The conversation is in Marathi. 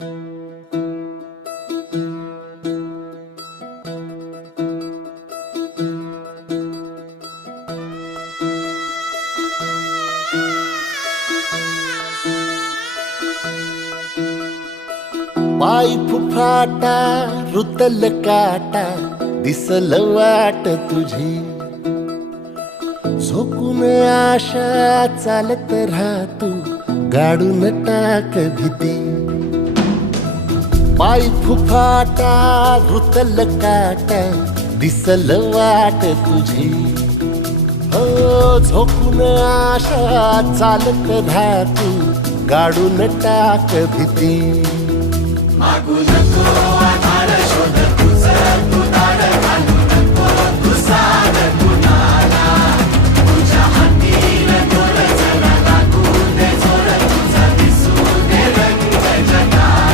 पाय फुफाटा रुतल काटा दिसल वाट तुझी, झोकून आशा चालत राहा तू, गाडून टाक भीती. पाय फुफाटा रुतल काटा दिसल वाट तुझी, हो झोकून आशा चालत राहा तू, गाडून टाक भीती.